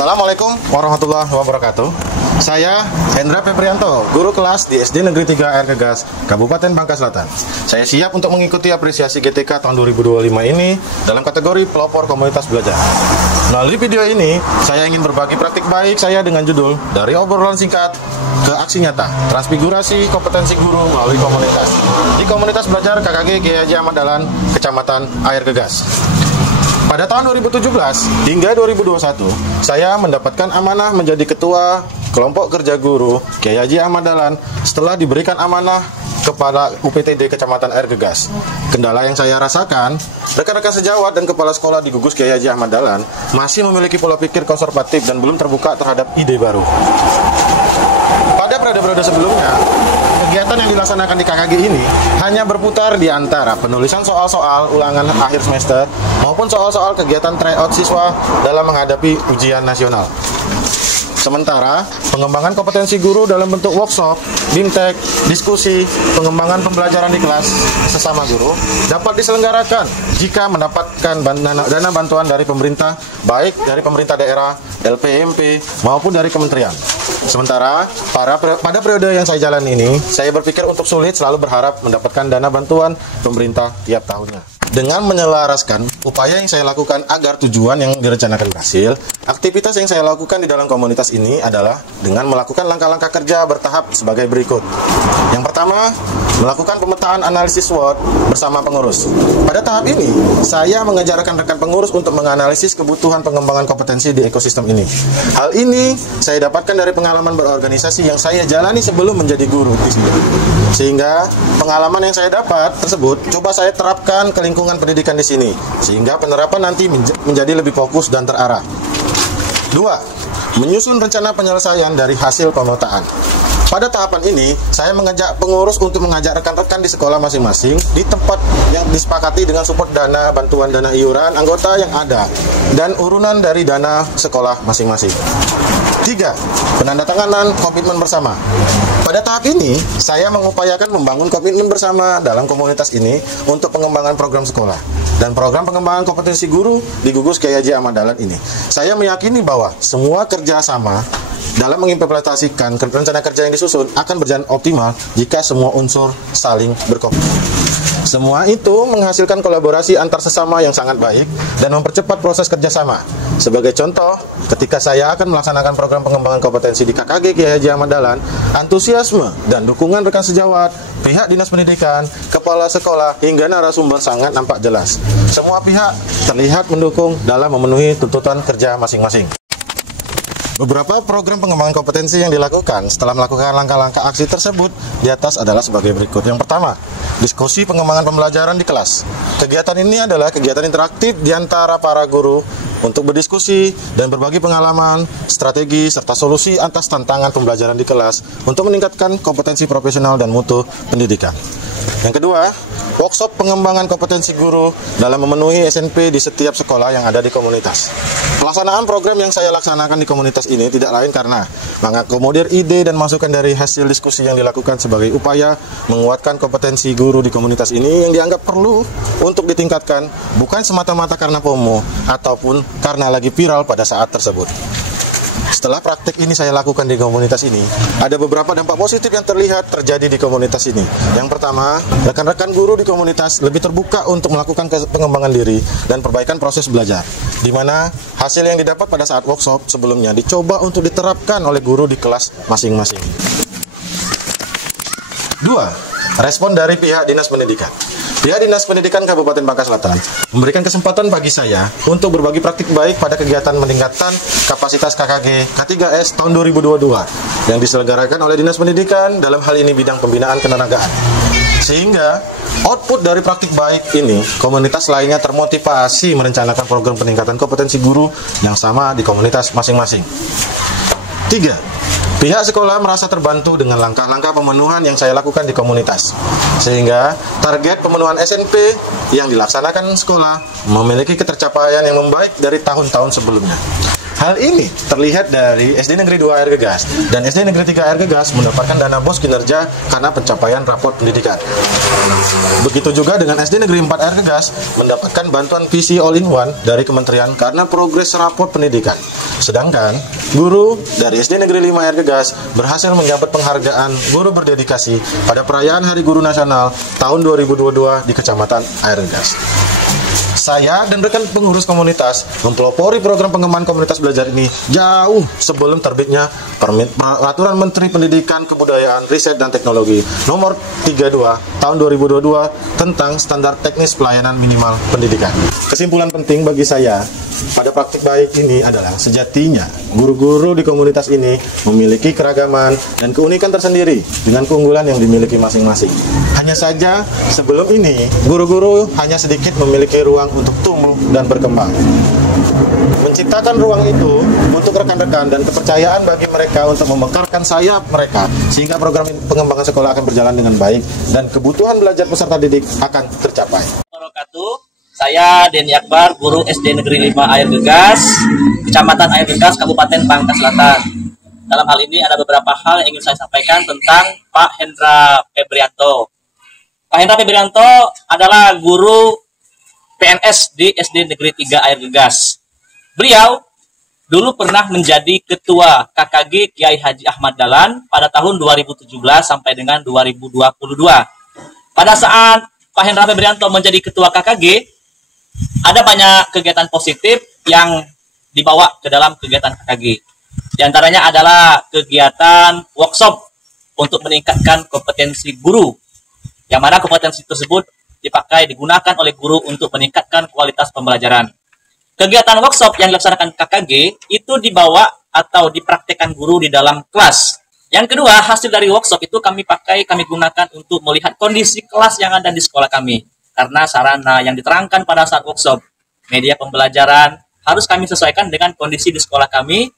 Assalamualaikum warahmatullahi wabarakatuh. Saya Hendra Febrianto, guru kelas di SD Negeri 3 Air Gegas, Kabupaten Bangka Selatan. Saya siap untuk mengikuti apresiasi GTK tahun 2025 ini dalam kategori pelopor komunitas belajar. Melalui video ini, saya ingin berbagi praktik baik saya dengan judul Dari Obrolan Singkat ke Aksi Nyata, Transfigurasi Kompetensi Guru melalui Komunitas. Di Komunitas Belajar KKG Kiai Haji Ahmad Dahlan, Kecamatan Air Gegas. Pada tahun 2017 hingga 2021, saya mendapatkan amanah menjadi ketua kelompok kerja guru Kiai Haji Ahmad Dahlan setelah diberikan amanah kepada UPTD Kecamatan Air Gegas. Kendala yang saya rasakan, rekan-rekan sejawat dan kepala sekolah di gugus Kiai Haji Ahmad Dahlan masih memiliki pola pikir konservatif dan belum terbuka terhadap ide baru. Pada periode-periode sebelumnya, kegiatan yang dilaksanakan di KKG ini hanya berputar di antara penulisan soal-soal ulangan akhir semester maupun soal-soal kegiatan tryout siswa dalam menghadapi ujian nasional. Sementara, pengembangan kompetensi guru dalam bentuk workshop, bimtek, diskusi, pengembangan pembelajaran di kelas sesama guru dapat diselenggarakan jika mendapatkan dana bantuan dari pemerintah, baik dari pemerintah daerah, LPMP, maupun dari kementerian. Sementara, pada periode yang saya jalani ini, saya berpikir untuk sulit selalu berharap mendapatkan dana bantuan pemerintah tiap tahunnya. Dengan menyelaraskan upaya yang saya lakukan agar tujuan yang direncanakan berhasil, aktivitas yang saya lakukan di dalam komunitas ini adalah dengan melakukan langkah-langkah kerja bertahap sebagai berikut. Yang pertama, melakukan pemetaan analisis SWOT bersama pengurus. Pada tahap ini, saya mengajarkan rekan pengurus untuk menganalisis kebutuhan pengembangan kompetensi di ekosistem ini. Hal ini saya dapatkan dari pengalaman berorganisasi yang saya jalani sebelum menjadi guru di sini. Sehingga pengalaman yang saya dapat tersebut coba saya terapkan ke lingkungan pendidikan di sini, sehingga penerapan nanti menjadi lebih fokus dan terarah. 2. Menyusun rencana penyelesaian dari hasil pemetaan. Pada tahapan ini, saya mengajak pengurus untuk mengajak rekan-rekan di sekolah masing-masing di tempat yang disepakati dengan support dana, bantuan dana iuran, anggota yang ada, dan urunan dari dana sekolah masing-masing. 3. Penandatanganan komitmen bersama. Pada tahap ini, saya mengupayakan membangun komitmen bersama dalam komunitas ini untuk pengembangan program sekolah dan program pengembangan kompetensi guru di gugus Kiai Haji Ahmad Dahlan ini. Saya meyakini bahwa semua kerjasama dalam mengimplementasikan rencana kerja yang disusun akan berjalan optimal jika semua unsur saling berkomunikasi. Semua itu menghasilkan kolaborasi antar sesama yang sangat baik dan mempercepat proses kerjasama. Sebagai contoh, ketika saya akan melaksanakan program pengembangan kompetensi di KKG Kiai Haji Ahmad Dahlan, antusiasme dan dukungan rekan sejawat, pihak dinas pendidikan, kepala sekolah, hingga narasumber sangat nampak jelas. Semua pihak terlihat mendukung dalam memenuhi tuntutan kerja masing-masing. Beberapa program pengembangan kompetensi yang dilakukan setelah melakukan langkah-langkah aksi tersebut di atas adalah sebagai berikut. Yang pertama, diskusi pengembangan pembelajaran di kelas. Kegiatan ini adalah kegiatan interaktif di antara para guru untuk berdiskusi dan berbagi pengalaman, strategi, serta solusi atas tantangan pembelajaran di kelas untuk meningkatkan kompetensi profesional dan mutu pendidikan. Yang kedua, workshop pengembangan kompetensi guru dalam memenuhi SNP di setiap sekolah yang ada di komunitas. Pelaksanaan program yang saya laksanakan di komunitas ini tidak lain karena mengakomodir ide dan masukan dari hasil diskusi yang dilakukan sebagai upaya menguatkan kompetensi guru di komunitas ini yang dianggap perlu untuk ditingkatkan, bukan semata-mata karena FOMO ataupun karena lagi viral pada saat tersebut. Setelah praktik ini saya lakukan di komunitas ini, ada beberapa dampak positif yang terlihat terjadi di komunitas ini. Yang pertama, rekan-rekan guru di komunitas lebih terbuka untuk melakukan pengembangan diri dan perbaikan proses belajar, di mana hasil yang didapat pada saat workshop sebelumnya dicoba untuk diterapkan oleh guru di kelas masing-masing. 2. Respon dari pihak dinas pendidikan. Pihak Dinas Pendidikan Kabupaten Bangka Selatan memberikan kesempatan bagi saya untuk berbagi praktik baik pada kegiatan meningkatkan kapasitas KKG K3S tahun 2022 yang diselenggarakan oleh Dinas Pendidikan, dalam hal ini bidang pembinaan ketenagaan. Sehingga output dari praktik baik ini, komunitas lainnya termotivasi merencanakan program peningkatan kompetensi guru yang sama di komunitas masing-masing. 3. Pihak sekolah merasa terbantu dengan langkah-langkah pemenuhan yang saya lakukan di komunitas, sehingga target pemenuhan SNP yang dilaksanakan sekolah memiliki ketercapaian yang membaik dari tahun-tahun sebelumnya. Hal ini terlihat dari SD Negeri 2 Air Gegas dan SD Negeri 3 Air Gegas mendapatkan dana BOS kinerja karena pencapaian rapor pendidikan. Begitu juga dengan SD Negeri 4 Air Gegas mendapatkan bantuan PC All-in-One dari Kementerian karena progres rapor pendidikan. Sedangkan guru dari SD Negeri 5 Air Gegas berhasil menyabet penghargaan guru berdedikasi pada perayaan Hari Guru Nasional tahun 2022 di Kecamatan Air Gegas. Saya dan rekan pengurus komunitas mempelopori program pengembangan komunitas belajar ini jauh sebelum terbitnya Peraturan Menteri Pendidikan, Kebudayaan, Riset, dan Teknologi Nomor 32 Tahun 2022 tentang standar teknis pelayanan minimal pendidikan. Kesimpulan penting bagi saya pada praktik baik ini adalah sejatinya guru-guru di komunitas ini memiliki keragaman dan keunikan tersendiri dengan keunggulan yang dimiliki masing-masing. Hanya saja sebelum ini guru-guru hanya sedikit memiliki ruang untuk tumbuh dan berkembang. Menciptakan ruang itu untuk rekan-rekan dan kepercayaan bagi mereka untuk memekarkan sayap mereka sehingga program pengembangan sekolah akan berjalan dengan baik dan kebutuhan belajar peserta didik akan tercapai. Saya Denny Akbar, guru SD Negeri 5 Air Gegas, Kecamatan Air Gegas, Kabupaten Bangka Selatan. Dalam hal ini ada beberapa hal yang ingin saya sampaikan tentang Pak Hendra Febrianto. Pak Hendra Febrianto adalah guru PNS di SD Negeri 3 Air Gegas. Beliau dulu pernah menjadi Ketua KKG Kiai Haji Ahmad Dahlan pada tahun 2017 sampai dengan 2022. Pada saat Pak Hendra Febrianto menjadi Ketua KKG, ada banyak kegiatan positif yang dibawa ke dalam kegiatan KKG. Di antaranya adalah kegiatan workshop untuk meningkatkan kompetensi guru, yang mana kompetensi tersebut digunakan oleh guru untuk meningkatkan kualitas pembelajaran. Kegiatan workshop yang dilaksanakan KKG itu dibawa atau dipraktekkan guru di dalam kelas. Yang kedua, hasil dari workshop itu kami gunakan untuk melihat kondisi kelas yang ada di sekolah kami. Karena sarana yang diterangkan pada saat workshop, media pembelajaran, harus kami sesuaikan dengan kondisi di sekolah kami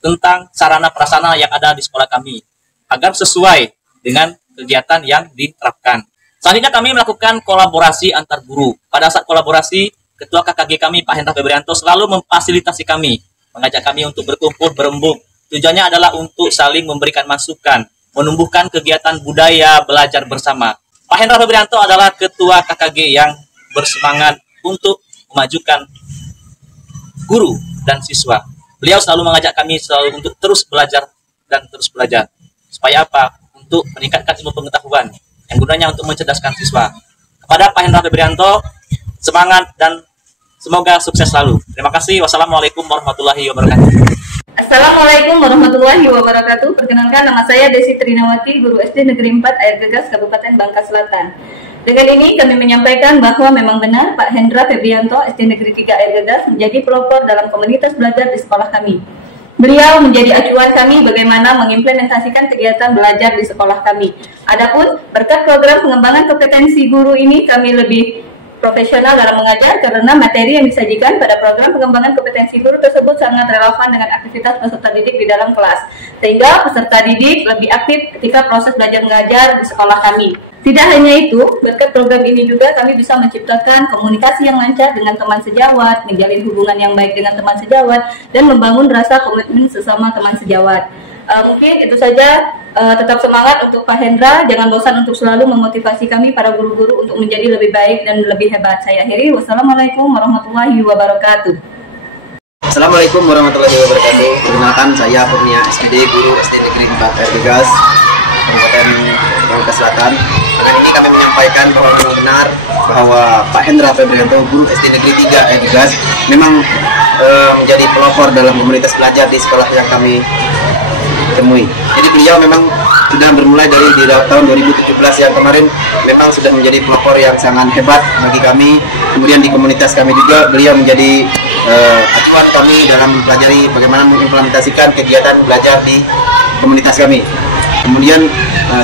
tentang sarana prasarana yang ada di sekolah kami, agar sesuai dengan kegiatan yang diterapkan. Selanjutnya kami melakukan kolaborasi antar guru. Pada saat kolaborasi, Ketua KKG kami, Pak Hendra Febrianto, selalu memfasilitasi kami, mengajak kami untuk berkumpul, berembuk. Tujuannya adalah untuk saling memberikan masukan, menumbuhkan kegiatan budaya belajar bersama. Pak Hendra Febrianto adalah Ketua KKG yang bersemangat untuk memajukan guru dan siswa. Beliau selalu mengajak kami untuk terus belajar dan terus belajar. Supaya apa? Untuk meningkatkan ilmu pengetahuan yang gunanya untuk mencerdaskan siswa. Kepada Pak Hendra Febrianto, semangat dan semoga sukses selalu. Terima kasih. Wassalamualaikum warahmatullahi wabarakatuh. Assalamualaikum warahmatullahi wabarakatuh. Perkenalkan, nama saya Desi Trinawati, guru SD Negeri 4 Air Gegas, Kabupaten Bangka Selatan. Dengan ini kami menyampaikan bahwa memang benar Pak Hendra Febrianto, SD Negeri 3 Air Gegas, menjadi pelopor dalam komunitas belajar di sekolah kami. Beliau menjadi acuan kami bagaimana mengimplementasikan kegiatan belajar di sekolah kami. Adapun berkat program pengembangan kompetensi guru ini, kami lebih profesional dalam mengajar karena materi yang disajikan pada program pengembangan kompetensi guru tersebut sangat relevan dengan aktivitas peserta didik di dalam kelas, sehingga peserta didik lebih aktif ketika proses belajar mengajar di sekolah kami. Tidak hanya itu, berkat program ini juga kami bisa menciptakan komunikasi yang lancar dengan teman sejawat, menjalin hubungan yang baik dengan teman sejawat, dan membangun rasa komitmen sesama teman sejawat. Mungkin itu saja. Tetap semangat untuk Pak Hendra, jangan bosan untuk selalu memotivasi kami para guru-guru untuk menjadi lebih baik dan lebih hebat. Saya akhiri, wassalamualaikum warahmatullahi wabarakatuh. Assalamualaikum warahmatullahi wabarakatuh. Perkenalkan, saya Kurnia SPD, guru SD Negeri 4 Air Gegas, Kabupaten Bangka Selatan. Dengan ini kami menyampaikan bahwa memang benar bahwa Pak Hendra Febrianto, guru SD Negeri 3 Air Gegas, memang menjadi pelopor dalam komunitas belajar di sekolah yang kami temui. Jadi beliau memang sudah bermulai dari di tahun 2017 yang kemarin, memang sudah menjadi pelopor yang sangat hebat bagi kami. Kemudian di komunitas kami juga beliau menjadi acuan kami dalam mempelajari bagaimana mengimplementasikan kegiatan belajar di komunitas kami. Kemudian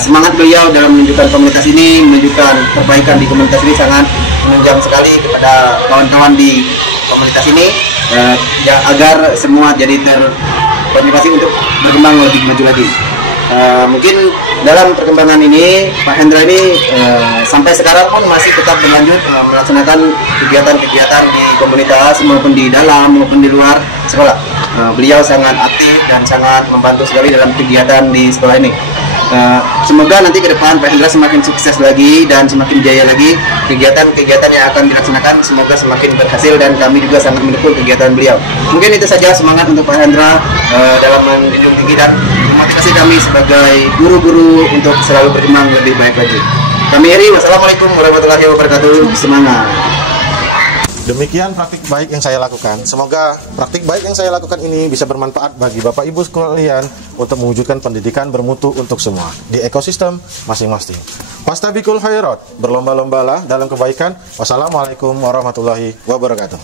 semangat beliau dalam menunjukkan komunitas ini, menunjukkan perbaikan di komunitas ini sangat menunjang sekali kepada kawan-kawan di komunitas ini, agar semua jadi termotivasi untuk berkembang lebih maju lagi. Mungkin dalam perkembangan ini Pak Hendra ini sampai sekarang pun masih tetap berlanjut melaksanakan kegiatan-kegiatan di komunitas maupun di dalam maupun di luar sekolah. beliau sangat aktif dan sangat membantu sekali dalam kegiatan di sekolah ini. Semoga nanti ke depan Pak Hendra semakin sukses lagi dan semakin jaya lagi kegiatan-kegiatan yang akan dilaksanakan, semoga semakin berhasil dan kami juga sangat mendukung kegiatan beliau. Mungkin itu saja, semangat untuk Pak Hendra dalam menjunjung tinggi dan memotivasi kami sebagai guru-guru untuk selalu berkembang lebih baik lagi. Kami akhiri, wassalamualaikum warahmatullahi wabarakatuh. Semangat. Demikian praktik baik yang saya lakukan. Semoga praktik baik yang saya lakukan ini bisa bermanfaat bagi Bapak Ibu sekalian untuk mewujudkan pendidikan bermutu untuk semua di ekosistem masing-masing. Fastabikul khairat, berlomba-lombalah dalam kebaikan. Wassalamualaikum warahmatullahi wabarakatuh.